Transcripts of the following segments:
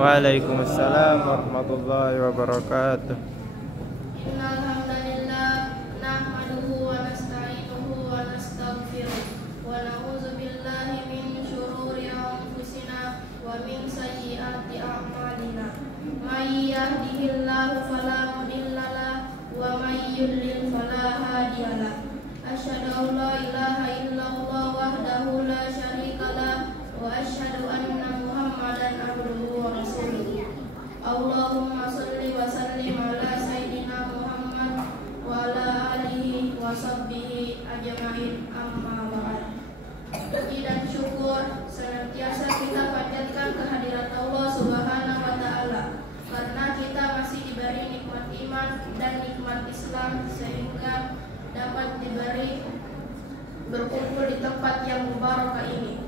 Waalaikumsalam warahmatullahi wabarakatuh. Innal hamdalillah nahmaduhu wa nasta'inuhu wa nastaghfiruh wa na'udzu billahi min syururi anfusina wa min sayyiati a'malina. May yahdihillahu fala mudhillalah wa may yudlil fala hadiyalah. Asyhadu an la ilaha illallah wahdahu la syarikalah wa asyhadu anna Muhammadan abduhu wa rasuluh. Allahumma shalli wa sallim ala sayyidina Muhammad wa ala alihi wa sahbihi ajma'in, amma ba'd. Puji dan syukur senantiasa kita panjatkan kehadirat Allah Subhanahu wa taala karena kita masih diberi nikmat iman dan nikmat Islam sehingga dapat diberi berkumpul di tempat yang mubarakah ini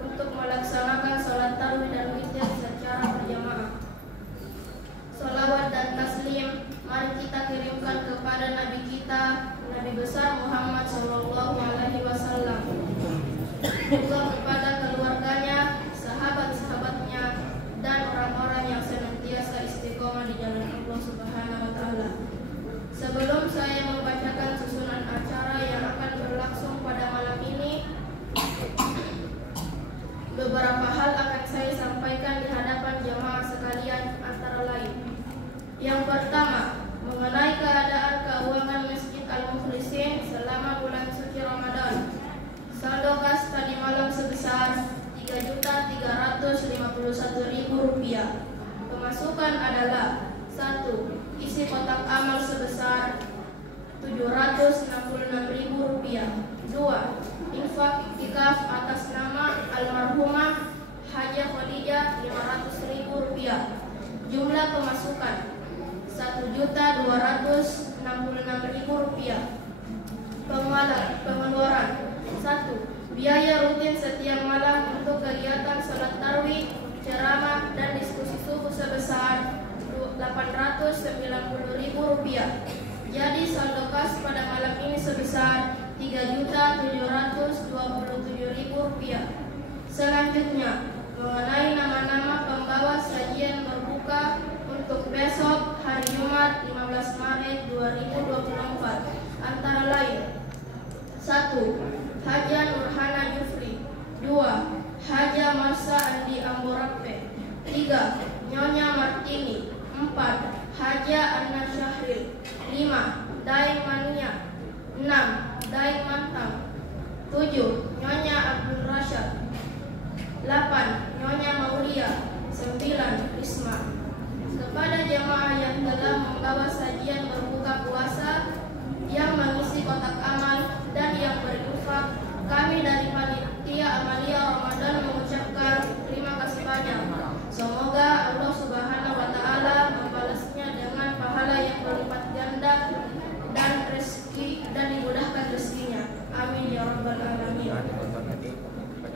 untuk melaksanakan salat tarawih dan witir secara berjamaah. Salawat dan taslim mari kita kirimkan kepada Nabi kita, Nabi besar Muhammad Sallallahu Alaihi Wasallam, juga kepada keluarganya, sahabat-sahabatnya, dan orang-orang yang senantiasa istiqomah di jalan Allah Subhanahu Wa Taala. Sebelum saya membacakan susunan acara yang akan berlangsung pada malam ini, beberapa hal akan saya sampaikan di hadapan jamaah sekalian, antara lain. Yang pertama, mengenai keadaan keuangan Masjid Al-Mukhlisin selama bulan suci Ramadan. Saldo kas tadi malam sebesar Rp3.351.000. Pemasukan adalah 1. Isi kotak amal sebesar Rp766.000. 2. Infak iktikaf atas nama almarhumah Hajah Khadijah Rp500.000. Jumlah pemasukan Rp1.266.000. Pengeluaran 1. Biaya rutin setiap malam untuk kegiatan salat tarawih, ceramah, dan diskusi subuh sebesar Rp890.000. Jadi saldo kas pada malam ini sebesar Rp3.727.000. Selanjutnya, mengenai nama-nama pembawa sajian berbuka untuk besok hari Jumat 15 Maret 2024, antara lain: 1. Haja Nurhana Jufri. 2. Haja Masa Andi Amborape. 3. Nyonya Martini. 4. Haja Anna Syahril. 5. Daeng Mania. 6. Daeng Mantang. 7. Nyonya Abdul Rasyad. 8. Nyonya Maulia. 9. Risma. Kepada jemaah yang telah membawa sajian berbuka puasa, yang mengisi kotak amal, dan yang berinfak, kami dari Panitia Amalia Ramadan mengucapkan terima kasih banyak. Semoga Allah Subhanahu wa taala membalasnya dengan pahala yang berlipat ganda dan rezeki, dan dimudahkan rezekinya. Amin ya rabbal alamin.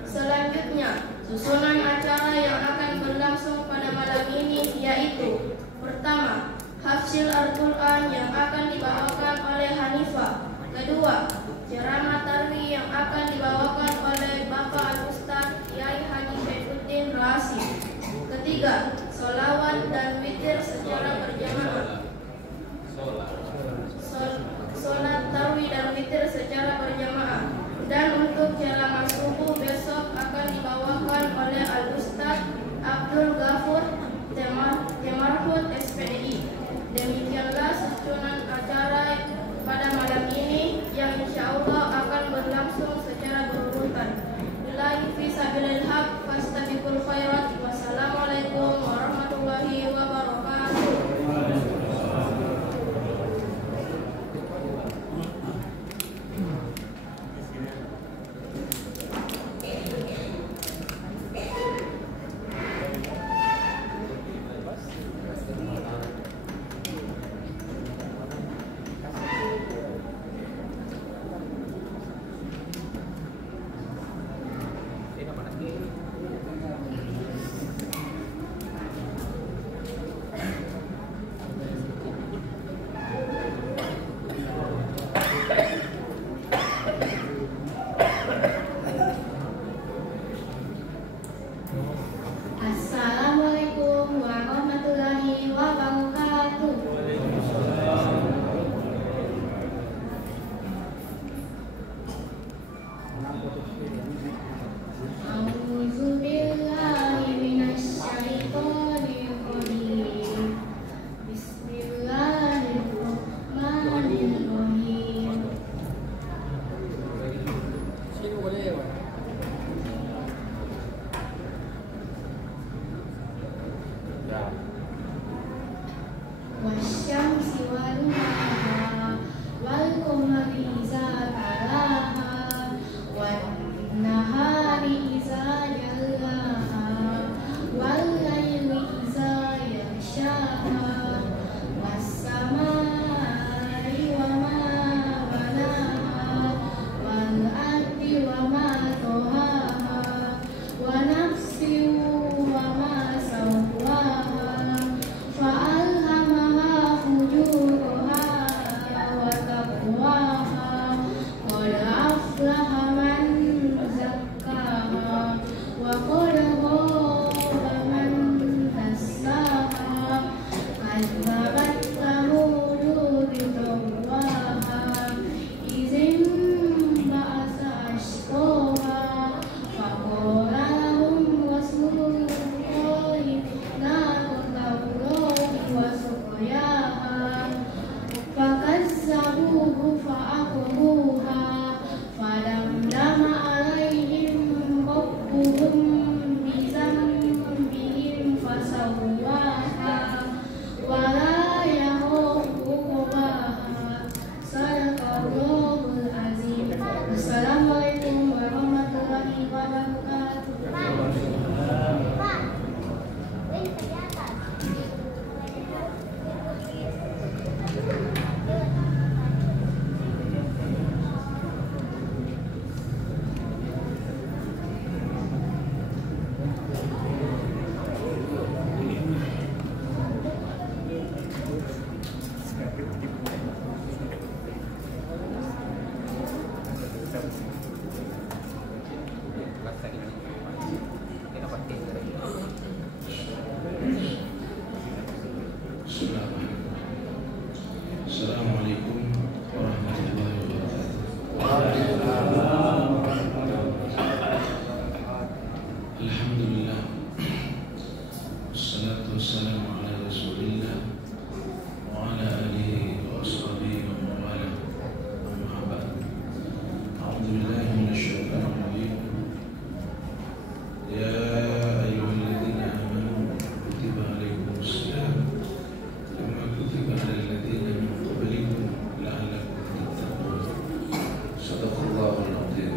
Selanjutnya, susunan acara yang akan berlangsung pada malam ini yaitu: pertama, hafzil Al-Quran yang akan dibawakan oleh Hanifah. Kedua, ceramah tarawih yang akan dibawakan oleh Bapak Al-Ustaz Kiai Haji Saifuddin Rasim. Ketiga, sholawat dan witir secara berjamaah. Sholat tarawih dan witir secara berjamaah. Dan untuk ceramah subuh besok akan dibawakan oleh Al-Ustaz Abdul Ghafur Temarhut SPDI. Demikianlah susunan acara pada malam ini yang insya Allah akan Wasyamsi waduhaha wal qamari iza talaha wan nahari iza jallaha wal laili iza yaghshaha was samai wa ma banaha wal ardi wa ma tahaha wa nafsin wa ma sawwaha fa'alhamaha fujuraha wa taqwaha qad aflaha man zakkaha wa qad khaba man dassaha kadzabat thamud bi taqwaha izin ba'asa ashqaha faqala lahum rasulullahi naqatallahi wa suqyaha fakazzabuhu fa'aqruha fadamdama alaihim rabbuhum bizambihim fasawwaha wala yakhafu uqbaha. Sadaqallahul azim. Assalamualaikum warahmatullahi wabarakatuh. Assalamualaikum warahmatullahi wabarakatuh. Alhamdulillah, wassalatu wassalamu ala rasulillah wa ala alihi wa ashabihi wa mawala, amma ba'd. A'udzu billahi minasyaitonir rajim. Ya ayyuhalladzina amanu kutiba alaikumus syiyam kama kutiba alal ladzina min qablikum la'allakum tattaqun. Shadaqallahul azim.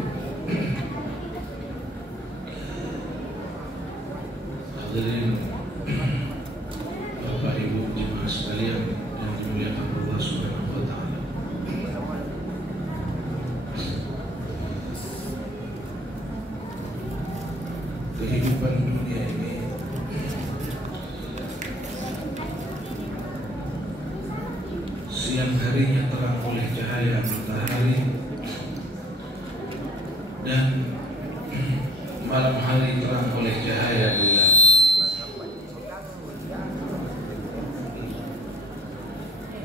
Hadirin Bapak Ibu jemaah sekalian yang dimuliakan Allah Subhanahu wa taala. Kehidupan dunia ini siang harinya terang oleh cahaya matahari dan malam hari terang oleh cahaya bulan.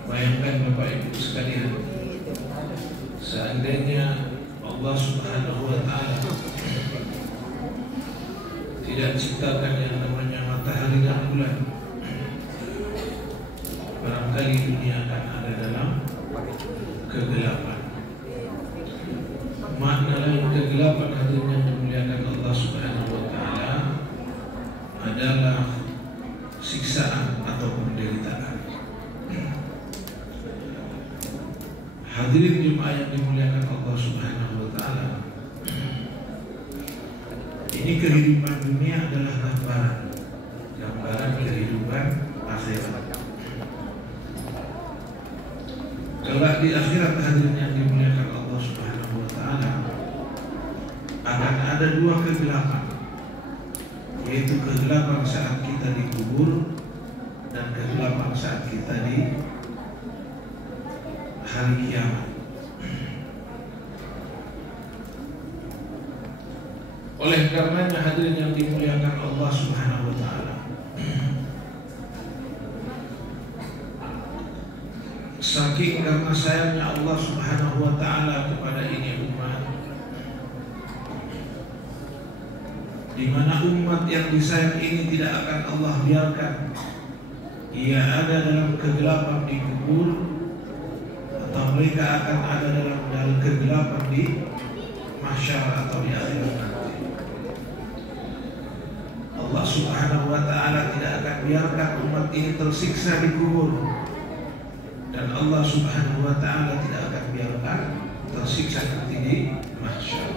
Bayangkan Bapak Ibu sekalian, seandainya Allah Subhanahu wa taala tidak ciptakan yang namanya matahari dan bulan, barangkali dunia akan ada dalam kegelapan. Makna lain kegelapan hadirin yang dimuliakan Allah Subhanahu wa taala adalah siksaan atau penderitaan. Hadirin jemaah yang dimuliakan Allah Subhanahu wa taala, ini kehidupan dunia adalah gambaran kehidupan akhirat. Kelak di akhirat hadirin yang dimuliakan Allah Subhanahu wa taala, akan ada dua kegelapan, yaitu kegelapan saat kita dikubur dan kegelapan saat kita di hari kiamat. Oleh karenanya hadirin yang dimuliakan Allah Subhanahu wa taala, saking karena sayangnya Allah Subhanahu wa taala kepada ini umat, di mana umat yang disayang ini tidak akan Allah biarkan ia ada dalam kegelapan di kubur, atau mereka akan ada dalam kegelapan di mahsyar atau di akhirat nanti. Allah Subhanahu wa ta'ala tidak akan biarkan umat ini tersiksa di kubur, dan Allah Subhanahu wa ta'ala tidak akan biarkan tersiksa nanti di mahsyar.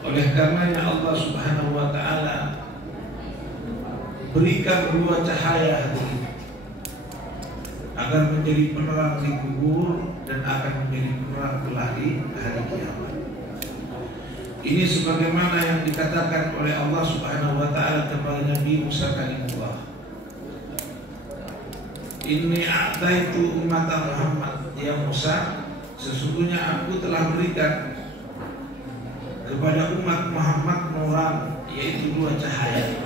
Oleh karenanya Allah Subhanahu wa ta'ala berikan dua cahaya hati agar menjadi penerang di kubur dan akan menjadi penerang kelak di hari kiamat. Ini sebagaimana yang dikatakan oleh Allah Subhanahu wa ta'ala kepada Nabi Musa kalimullah. Inni a'taitu ummata Muhammad, ya Musa, sesungguhnya aku telah berikan kepada umat Muhammad nuran, yaitu dua cahaya.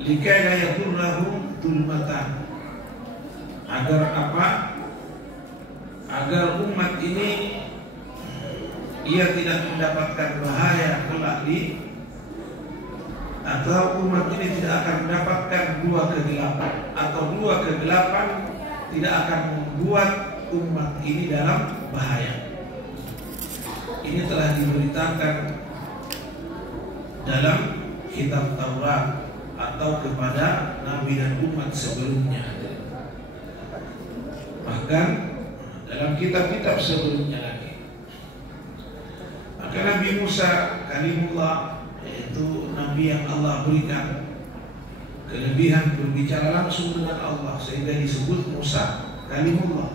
Likai la yakurrahum tulmatan, agar apa? Agar umat ini ia tidak mendapatkan bahaya kelak di, atau umat ini tidak akan mendapatkan dua kegelapan, atau dua kegelapan tidak akan membuat umat ini dalam bahaya. Ini telah diberitakan dalam kitab Taurat atau kepada nabi dan umat sebelumnya. Bahkan dalam kitab-kitab sebelumnya lagi. Maka Nabi Musa kalimullah, yaitu nabi yang Allah berikan kelebihan berbicara langsung dengan Allah sehingga disebut Musa kalimullah,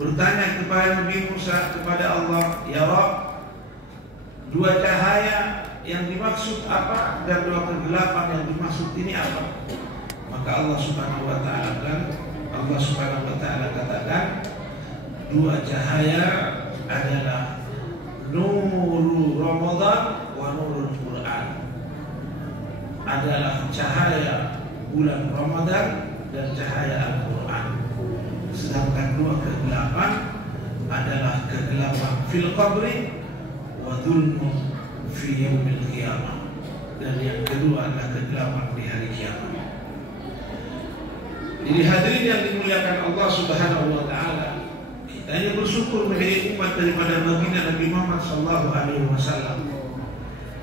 bertanya kepada Nabi Musa kepada Allah, ya Rabb, dua cahaya yang dimaksud apa dan dua kegelapan yang dimaksud ini apa? Maka Allah Subhanahu wa ta'ala katakan, dua cahaya adalah nurul Ramadan wa nurul Quran, adalah cahaya bulan Ramadan dan cahaya Al-Quran. Sedangkan dua kegelapan adalah kegelapan fil qabri wa dhulmun fi yaumil qiyamah, dan yang kedua adalah kegelapan di hari kiamat. Jadi hadirin yang dimuliakan Allah Subhanahu wa ta'ala, kita ini bersyukur menjadi umat daripada baginda Nabi Muhammad sallallahu alaihi wasallam.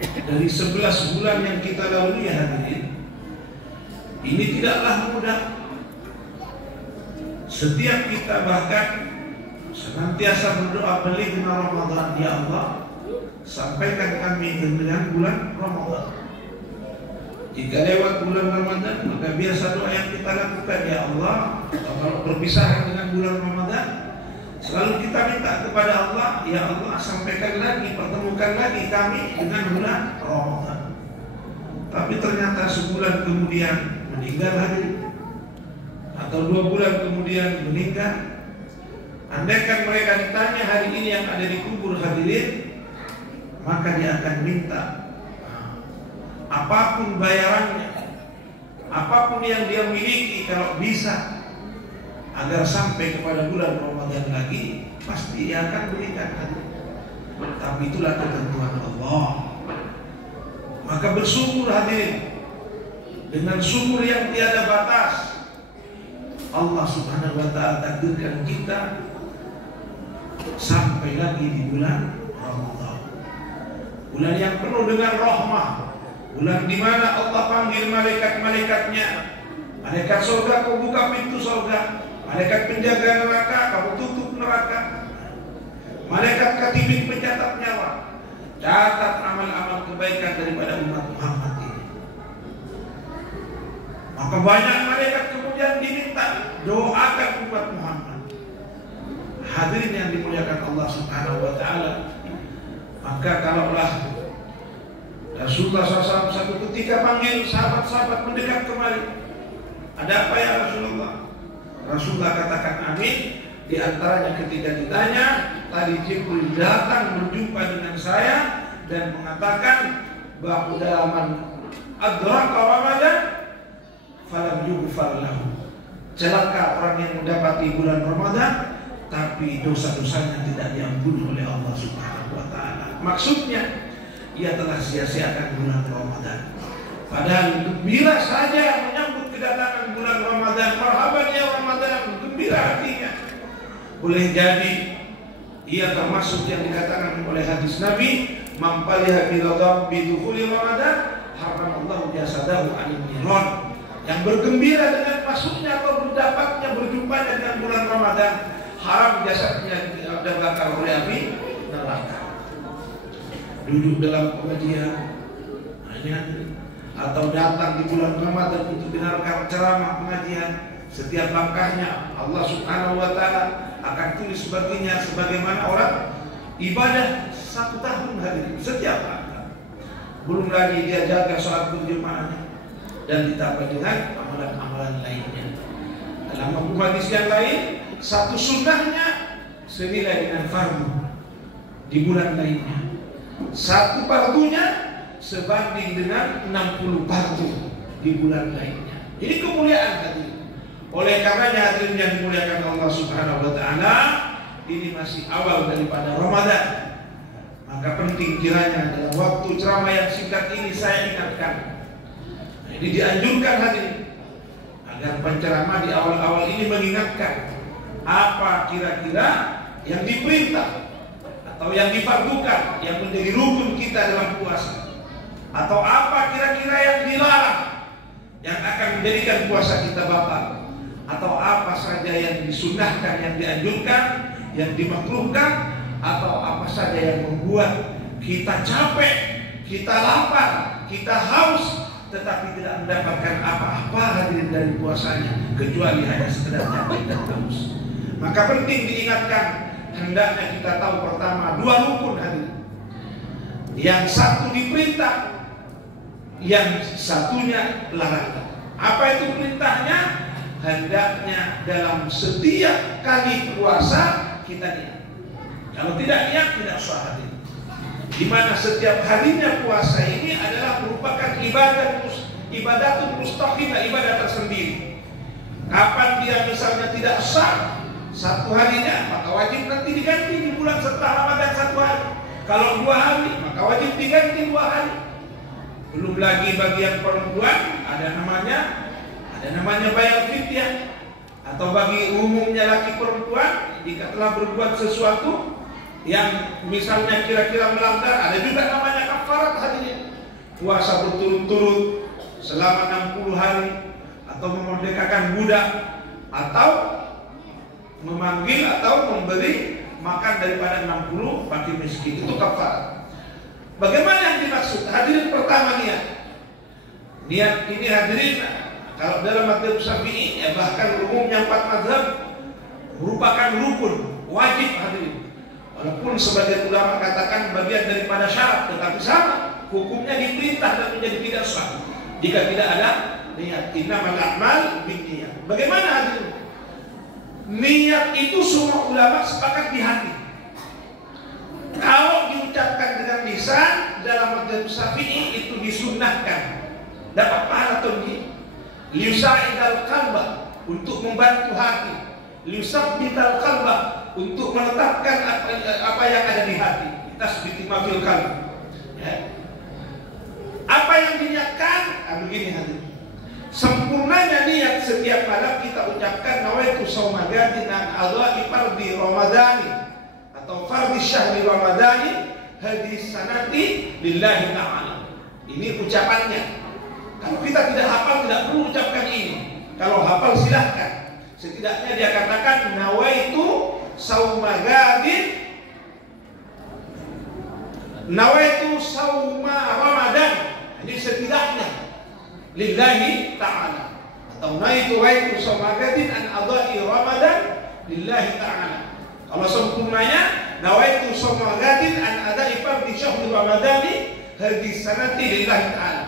Dari 11 bulan yang kita lalui hadirin, ini tidaklah mudah. Setiap kita bahkan senantiasa berdoa, belighna Ramadan ya Allah, sampaikan kami dengan bulan Ramadan. Jika lewat bulan Ramadan, maka biasa doa yang kita lakukan, ya Allah, atau kalau berpisahan dengan bulan Ramadan, selalu kita minta kepada Allah, ya Allah, sampaikan lagi, pertemukan lagi kami dengan bulan Ramadan. Tapi ternyata sebulan kemudian meninggal hadir, atau 2 bulan kemudian meninggal. Andaikan mereka ditanya hari ini yang ada di kubur hadirin, maka dia akan minta apapun bayarannya, apapun yang dia miliki kalau bisa, agar sampai kepada bulan Ramadan lagi, pasti dia akan berikan. Tapi itulah ketentuan Allah. Maka bersyukur hadirin, dengan syukur yang tiada batas, Allah Subhanahu wa ta'ala takdirkan kita sampai lagi di bulan Ramadan, bulan yang penuh dengan rahmah, bulan di mana Allah panggil malaikat-malaikatnya, malaikat surga, kau buka pintu surga, malaikat penjaga neraka, kamu tutup neraka, malaikat katibin pencatat nyawa, catat amal-amal kebaikan daripada umat Muhammad ini. Maka banyak malaikat kemudian diminta, doakan umat Muhammad. Hadirin yang dimuliakan Allah Subhanahu wa ta'ala, maka kalaulah Rasulullah SAW satu ketika panggil sahabat-sahabat mendekat kemari, ada apa ya Rasulullah? Rasulullah katakan amin. Di antaranya ketika ditanya, tadi Jibril datang berjumpa dengan saya dan mengatakan bahwa dalam adraka Ramadan falam yughfar lahu, celaka orang yang mendapati bulan Ramadan tapi dosa-dosanya tidak diampuni oleh Allah Subhanahu wa ta'ala. Maksudnya ia telah sia-siakan bulan Ramadan. Padahal gembira saja menyambut kedatangan bulan Ramadan, marhaban ya Ramadan, gembira artinya. Boleh jadi ia termasuk yang dikatakan oleh hadis Nabi, "Mampaliha biladab bidukhuli Ramadan, haramallahu jasadahu 'anil niran." Yang bergembira dengan masuknya atau berdapatnya berjumpa dengan bulan Ramadan, haram jasadnya dibakar oleh api neraka. Duduk dalam pengajian atau datang di bulan Ramadan untuk dengarkan ceramah pengajian, setiap langkahnya Allah Subhanahu wa taala akan tulis baginya sebagaimana orang ibadah 1 tahun hadirin setiap langkah. Belum lagi dia jaga sholat berjamaahnya dan ditambah dengan amalan-amalan lainnya. Dalam hadis yang lain, 1 sunnahnya senilai dengan fardu di bulan lainnya. 1 fardunya sebanding dengan 60 fardu di bulan lainnya. Ini kemuliaan hadirin. Oleh karenanya hadirin yang dimuliakan Allah Subhanahu wa taala, ini masih awal daripada Ramadan. Maka penting kiranya dalam waktu ceramah yang singkat ini saya ingatkan. Ini dianjurkan hadirin agar penceramah di awal-awal ini mengingatkan apa kira-kira yang diperintah atau yang difardukan yang menjadi rukun kita dalam puasa, atau apa kira-kira yang dilarang yang akan menjadikan puasa kita batal, atau apa saja yang disunnahkan, yang dianjurkan, yang dimakruhkan, atau apa saja yang membuat kita capek, kita lapar, kita haus, tetapi tidak mendapatkan apa-apa hadirin dari puasanya kecuali hanya sekedar capek dan haus. Maka penting diingatkan, hendaknya kita tahu pertama 2 rukun hadirin. Yang satu diperintah, yang satunya larangan. Apa itu perintahnya? Hendaknya dalam setiap kali puasa kita niat. Kalau tidak niat tidak sah hadirin. Di mana setiap harinya puasa ini adalah merupakan ibadah mustaqimah, ibadah tersendiri. Kapan dia misalnya tidak sah 1 harinya, maka wajib nanti diganti di bulan setelah Ramadan 1 hari. Kalau 2 hari, maka wajib diganti 2 hari. Belum lagi bagi yang perempuan ada namanya bayar fidyah, atau bagi umumnya laki perempuan jika telah berbuat sesuatu yang misalnya kira-kira melanggar, ada juga namanya kafarat hadirin. Puasa berturut-turut selama 60 hari, atau memerdekakan budak, atau memanggil atau memberi makan daripada 60 fakir miskin, itu kafarat. Bagaimana yang dimaksud? Hadirin, pertama niat ini hadirin, kalau dalam mazhab Syafi'i ya bahkan umumnya 4 mazhab merupakan rukun wajib hadirin. Walaupun sebagian ulama katakan bagian daripada syarat, tetapi sama hukumnya diperintah dan menjadi tidak sah jika tidak ada niat. Innamal a'mal binniyat. Bagaimana hadirin? Niat itu semua ulama sepakat di hati. Kalau diucapkan dengan lisan dalam mazhab Syafi'i itu disunnahkan, dapat pahala tinggi. Liusa'idal qalba, untuk membantu hati. Liusabbital qalba, untuk menetapkan apa yang ada di hati. Tasbiti ma fil qalbi. Ya. Apa yang diniatkan? Begini hadirin. Sempurnanya niat setiap malam kita ucapkan nawaitu shauma ghadin an adha'i fardhi ramadhani, atau fardhi syahri ramadhani hadis sanati lillahi ta'ala. Ini ucapannya. Kalau kita tidak hafal tidak perlu ucapkan ini. Kalau hafal silahkan. Setidaknya dia katakan nawaitu shauma ghadin, nawaitu shauma ramadan. Ini setidaknya lillahi ta'ala, atau nawaitu shauma ghadin an adha'i ramadan lillahi ta'ala. Kalau sempurnanya nawaitu shauma ghadin an adha'i fardhi syahri ramadhani hadis sanati lillahi ta'ala,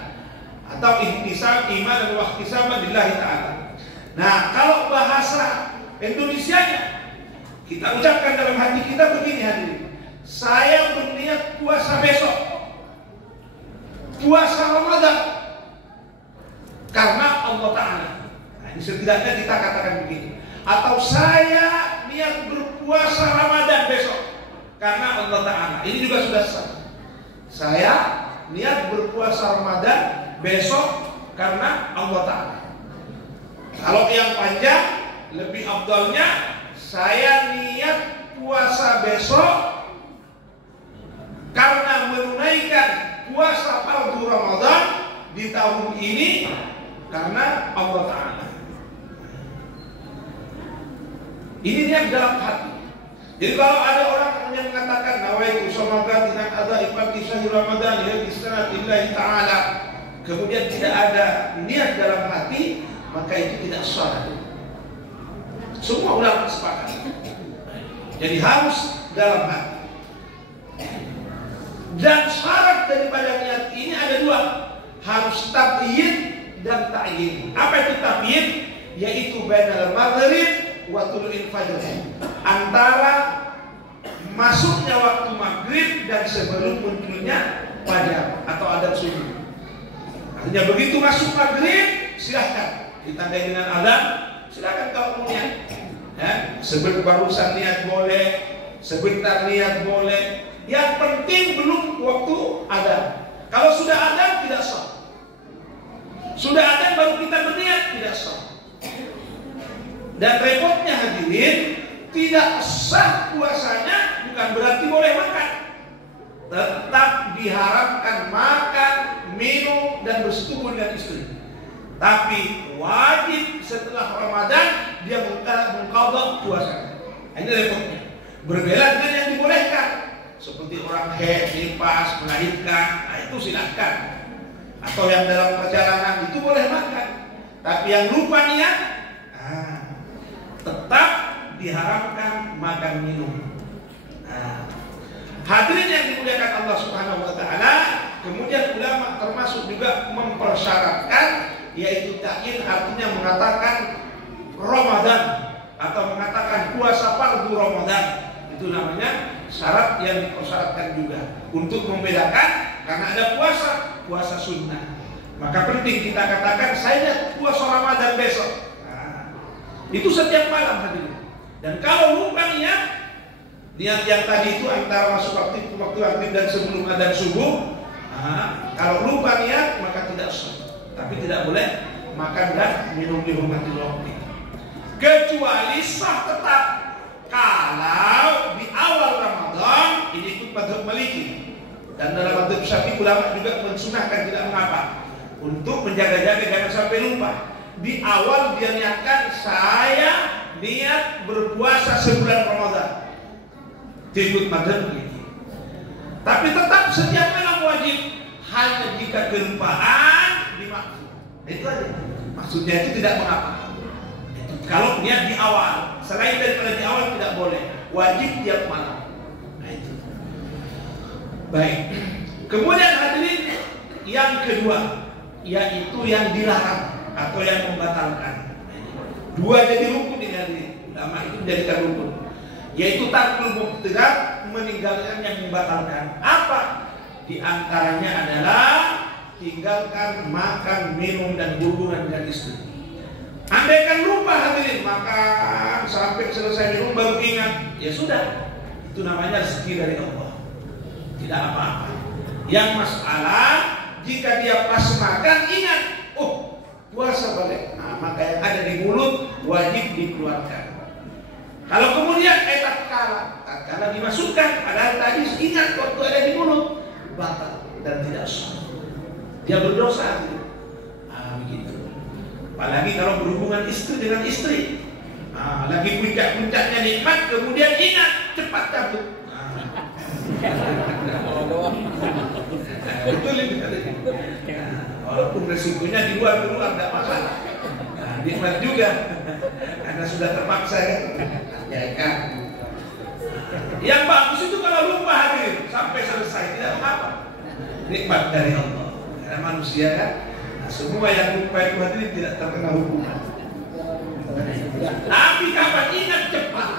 atau ihtisab iman dan wahtisaban lillahi ta'ala. Nah, kalau bahasa Indonesianya kita ucapkan dalam hati kita begini hadirin. Saya berniat puasa besok, puasa Ramadan karena Allah Ta'ala. Nah, ini setidaknya kita katakan begini. Atau saya niat berpuasa Ramadan besok karena Allah Ta'ala. Ini juga sudah sah. Saya niat berpuasa Ramadan besok karena Allah Ta'ala. Kalau yang panjang lebih afdalnya saya niat berniat puasa besok karena menunaikan puasa fardu Ramadan di tahun ini karena Allah Ta'ala. Ini niat dalam hati. Jadi kalau ada orang yang mengatakan nawaitu shomaka dengan ada ifati syahri Ramadan ya bismillahirrahmanirrahim Ta'ala, kemudian tidak ada niat dalam hati, maka itu tidak sah. Semua ulama sepakat. Jadi harus dalam hati. Dan syarat daripada niat ini ada dua, harus tabyid dan ta'yin. Apa itu tabyid? Yaitu bainal maghrib wa tulu'il fajr, antara masuknya waktu maghrib dan sebelum munculnya fajar atau adzan subuh. Artinya begitu masuk maghrib silahkan ditandai dengan adzan, silahkan kalau mau niat. Ya, barusan niat boleh, sebentar niat boleh. Yang penting belum waktu adzan. Kalau sudah adzan tidak sah. Sudah adzan baru kita berniat tidak sah. Dan repotnya hadirin, tidak sah puasanya bukan berarti boleh makan. Tetap diharamkan makan, minum, dan bersetubuh dengan istri. Tapi wajib setelah Ramadan dia mengqadha puasa. Ini repotnya. Berbeda dengan yang dibolehkan, seperti orang haid, nifas, melahirkan, nah itu silakan. Atau yang dalam perjalanan itu boleh makan. Tapi yang lupa niat, tetap diharamkan makan minum. Hadirin yang dimuliakan Allah Subhanahu wa Ta'ala, kemudian ulama termasuk juga mempersyaratkan, yaitu ta'yin, artinya mengatakan Ramadan atau mengatakan puasa fardu Ramadan. Itu namanya syarat yang dipersyaratkan juga untuk membedakan, karena ada puasa sunnah. Maka penting kita katakan saya puasa Ramadan besok. Itu setiap malam hadirin. Dan kalau lupa niat yang tadi itu antara masuk waktu aktif dan sebelum adzan subuh, kalau lupa niat maka tidak sah. Tapi tidak boleh makan dan minum di hurmatil waktu. Kecuali sah tetap kalau di awal Ramadan ini ikut mazhab Maliki. Dan dalam mazhab Syafi'i ulama juga mensunahkan tidak mengapa untuk menjaga-jaga jangan sampai lupa. Di awal dia niatkan saya niat berpuasa sebulan Ramadan, ikut mazhab Maliki. Tapi tetap setiap malam wajib, hanya jika kelupaan dimaksud. Itu aja. Maksudnya itu tidak mengapa. Kalau niat di awal, selain daripada di awal tidak boleh, wajib tiap malam. Nah itu. Baik. Kemudian hadirin yang kedua, yaitu yang dilarang atau yang membatalkan. Dua jadi rukun ini hadirin. Ulama itu menjadikan rukun, yaitu tarkul mubtidat, meninggalkan yang membatalkan. Apa? Di antaranya adalah tinggalkan makan, minum, dan hubungan dengan istri. Andaikan lupa hadirin, makan sampai selesai minum baru ingat, ya sudah, itu namanya rezeki dari Allah, tidak apa-apa. Yang masalah jika dia pas makan ingat, oh puasa balik, maka yang ada di mulut wajib dikeluarkan. Kalau kemudian tatkala dimasukkan, padahal tadi ingat waktu ada di mulut, batal dan tidak sah. Dia berdosa. Begitu. Apalagi kalau berhubungan istri dengan istri, lagi puncak-puncaknya nikmat, kemudian ingat, cepat cabut. Betul itu. Walaupun resikonya di luar tidak masalah. Nikmat juga, karena sudah terpaksa kan. Yang bagus itu kalau lupa hadirin sampai selesai tidak apa-apa. Nikmat dari Allah. Karena manusia kan, semua yang lupa itu hadirin tidak terkena hukuman. Tapi kapan ingat cepat.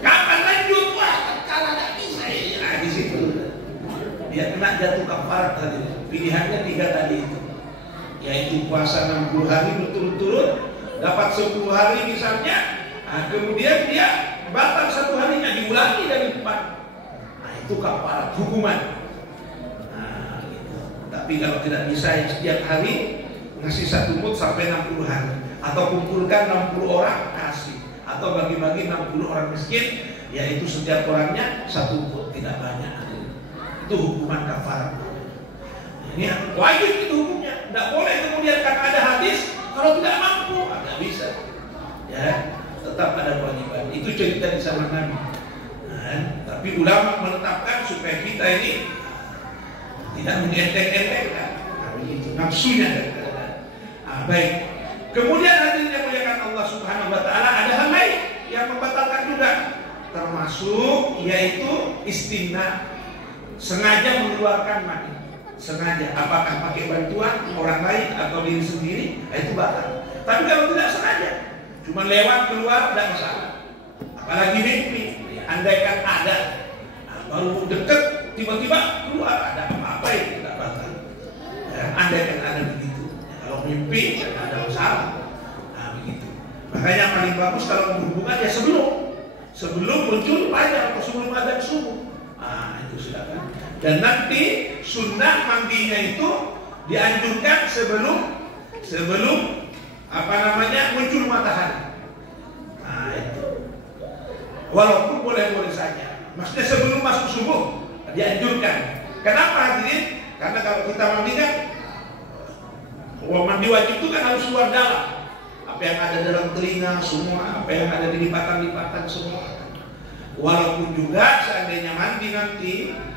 Kapan lanjut, wah kalau tidak bisa ya di situ. Dia kena jatuh kafarat tadi. Pilihannya 3 tadi itu, yaitu puasa 60 hari berturut-turut, dapat 10 hari misalnya, kemudian dia batal 1 harinya, diulangi dari depan. Itu kafarat hukuman. Gitu. Tapi kalau tidak bisa yang setiap hari ngasih 1 mut sampai 60 hari, atau kumpulkan 60 orang kasih, atau bagi-bagi 60 orang miskin, yaitu setiap orangnya 1 mud, tidak banyak. Itu hukuman kafarat. Ini wajib itu hukumnya. Tidak boleh kemudian kan ada hadis kalau tidak mampu, tidak bisa. Ya, tetap ada kewajiban. Itu cerita di zaman Nabi. Nah, tapi ulama menetapkan supaya kita ini tidak mengenteng-entengkan. Nah, begitu nafsunya. Baik. Kemudian hadirin yang muliakan Allah Subhanahu wa taala, ada hal lain yang membatalkan juga, termasuk yaitu istimna, sengaja mengeluarkan mani. Sengaja, apakah pakai bantuan orang lain atau diri sendiri, itu batal. Tapi kalau tidak sengaja, cuma lewat keluar, tidak masalah. Apalagi mimpi, andaikan ada, baru deket tiba-tiba keluar, ada apa-apa itu tidak batal. Ya, andaikan ada begitu. Ya, kalau mimpi tidak ada masalah. Nah begitu. Makanya paling bagus kalau berhubungan ya sebelum muncul fajar atau sebelum adzan subuh. Nah itu silakan. Dan nanti sunnah mandinya itu dianjurkan sebelum muncul matahari. Nah itu. Walaupun boleh-boleh saja. Maksudnya sebelum masuk subuh dianjurkan. Kenapa hadirin? Karena kalau kita mandi kan, mandi wajib itu kan harus luar dalam. Apa yang ada dalam telinga semua, apa yang ada di lipatan-lipatan semua. Walaupun juga seandainya mandi nanti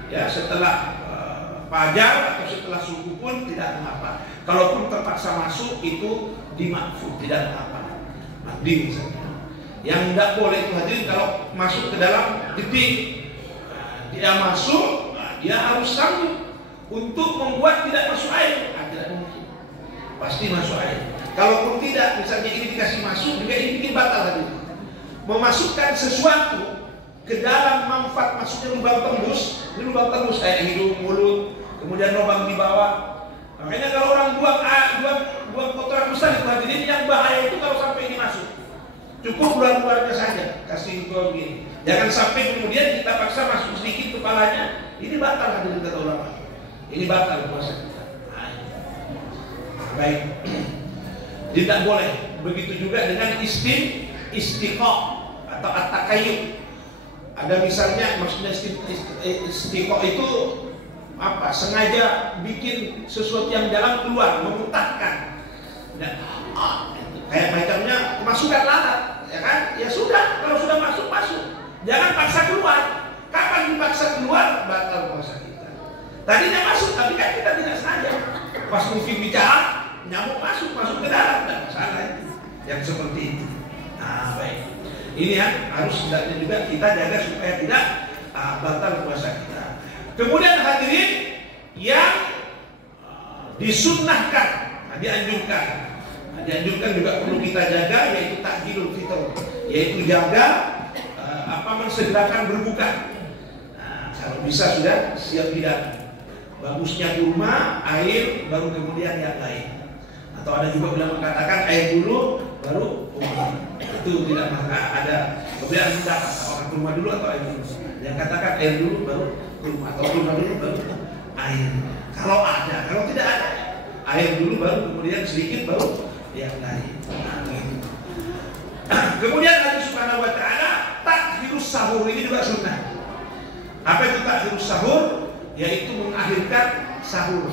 ya setelah fajar atau setelah subuh pun tidak mengapa. Kalaupun terpaksa masuk itu dimakfu, tidak mengapa. Mandi misalnya. Yang tidak boleh itu hadirin kalau masuk ke dalam gedung, dia masuk, dia harus sanggup untuk membuat tidak masuk air. Tidak mungkin, pasti masuk air. Kalaupun tidak, misalnya ini dikasih masuk, juga ini bikin batal hadirin. Memasukkan sesuatu ke dalam manfaat, maksudnya lubang tembus, ini lubang tembus kayak hidung, mulut, kemudian lubang di bawah. Makanya kalau orang buang kotoran besar itu hadirin, yang bahaya itu kalau sampai ini masuk. Cukup keluarnya saja, kasih gua begini. Jangan sampai kemudian kita paksa masuk sedikit kepalanya. Ini batal hadirin kata ulama. Ini batal puasa kita. Baik. Tidak boleh. Begitu juga dengan istiqoh atau at-takayyum. Ada misalnya, maksudnya istiqoh itu apa? Sengaja bikin sesuatu yang dalam keluar, memuntahkan. Nah, kayak macamnya kemasukan lalat, ya kan? Ya sudah, kalau sudah masuk. Jangan paksa keluar. Kapan dipaksa keluar, batal puasa kita. Tadinya masuk, tapi kan kita tidak sengaja. Pas mungkin bicara, nyamuk masuk ke dalam, tidak masalah itu. Yang seperti itu. Nah, baik. Ini yang harus hendaknya juga kita jaga supaya tidak batal puasa kita. Kemudian hadirin yang disunnahkan, dianjurkan juga perlu kita jaga, yaitu takjilul fitr, yaitu jaga mensegerakan berbuka. Nah, kalau bisa sudah siap hidangan. Bagusnya kurma, air, baru kemudian yang lain. Atau ada juga bilang mengatakan air dulu, baru kurma. Itu tidak ada perbedaan pendapat. Orang kurma dulu atau air dulu. Yang katakan air dulu, baru kurma. Atau kurma dulu, baru air. Kalau ada, kalau tidak ada, air dulu, baru kemudian sedikit, baru yang lain. Kemudian Allah Subhanahu wa taala takhirus sahur, ini juga sunnah. Apa itu takhirus sahur? Yaitu mengakhirkan sahur.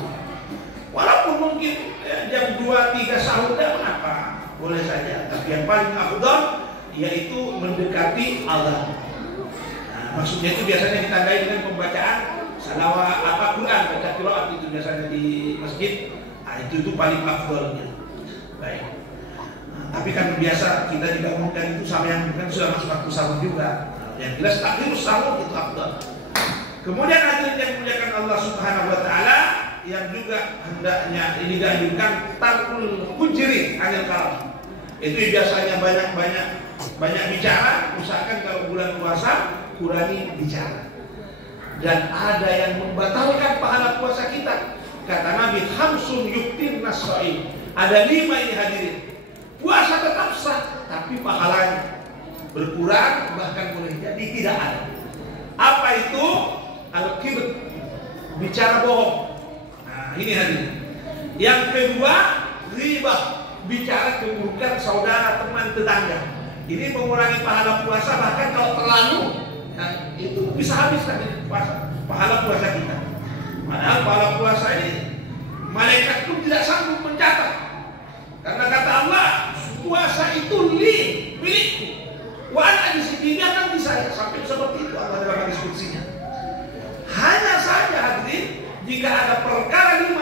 Walaupun mungkin jam 2-3 sahur tidak mengapa, boleh saja. Tapi yang paling afdal yaitu mendekati azan. Nah, maksudnya itu biasanya ditandai dengan pembacaan salawat Quran, baca qiraat itu biasanya di masjid. Nah, itu paling afdalnya. Baik. Tapi kan biasa kita dibangunkan itu sama yang bukan sudah masuk waktu sahur juga. Yang jelas takhirus sahur itu afdal. Kemudian hadirin yang dimuliakan Allah Subhanahu wa taala, yang juga hendaknya ini dianjurkan tarkul hujri anil kalam. Itu biasanya banyak bicara, usahakan kalau bulan puasa kurangi bicara. Dan ada yang membatalkan pahala puasa kita. Kata Nabi, khamsun yuktin nas-shaim. Ada 5 ini hadirin. Puasa tetap sah, tapi pahalanya berkurang, bahkan boleh jadi tidak ada. Apa itu? Al-kibr, bicara bohong. Nah, ini hadirin. Yang kedua, ghibah, bicara keburukan saudara, teman, tetangga. Ini mengurangi pahala puasa, bahkan kalau terlalu itu bisa habis tadi puasa, pahala puasa kita. Padahal pahala puasa ini malaikat pun tidak sanggup mencatat. Karena kata Allah, puasa itu milikku. Wa ana disediakan di saya, sampai seperti itu Allah dalam hadis kutsinya. Hanya saja hadirin, jika ada perkara 5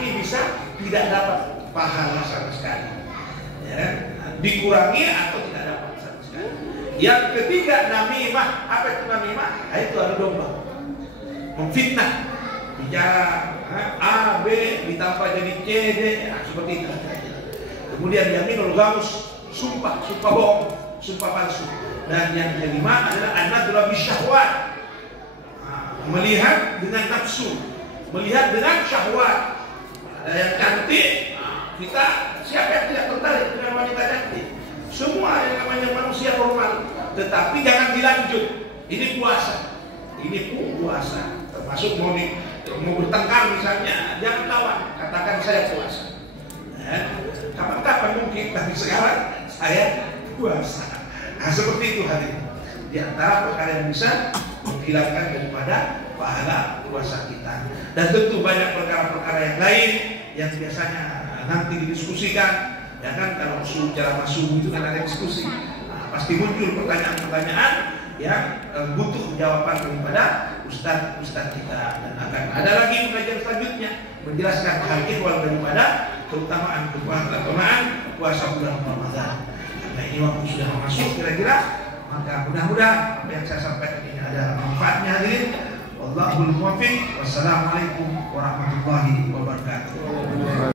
ini bisa tidak dapat pahala sama sekali. Ya kan? Dikurangi atau tidak dapat sama sekali. Yang ketiga namimah. Apa itu namimah? Itu adu domba, memfitnah, bicara A, B ditambah jadi C, D, seperti itu. Kemudian yaminul ghamus, sumpah bohong, sumpah palsu. Dan yang kelima adalah an-nadra bisyahwat, melihat dengan nafsu, melihat dengan syahwat. Ada yang cantik, kita siapa yang tidak tertarik dengan wanita cantik? Semua yang namanya manusia normal. Tetapi jangan dilanjut. Ini puasa. Ini puasa. Termasuk mau bertengkar misalnya, jangan lawan. Katakan saya puasa. Kapan-kapan mungkin, tapi sekarang saya puasa. Nah seperti itu hadirin. Di antara perkara yang bisa menghilangkan daripada pahala puasa kita. Dan tentu banyak perkara-perkara yang lain yang biasanya nanti didiskusikan. Ya kan, kalau ceramah subuh itu kan ada diskusi. Nah, pasti muncul pertanyaan-pertanyaan yang butuh jawaban daripada ustaz kita. Dan akan ada lagi pengajian selanjutnya menjelaskan hal ihwal daripada keutamaan puasa bulan Ramadan. Karena ini waktu sudah masuk kira-kira, maka mudah-mudahan apa yang saya sampaikan ini ada manfaatnya hadirin. Wallahul muwaffiq. Wassalamualaikum warahmatullahi wabarakatuh.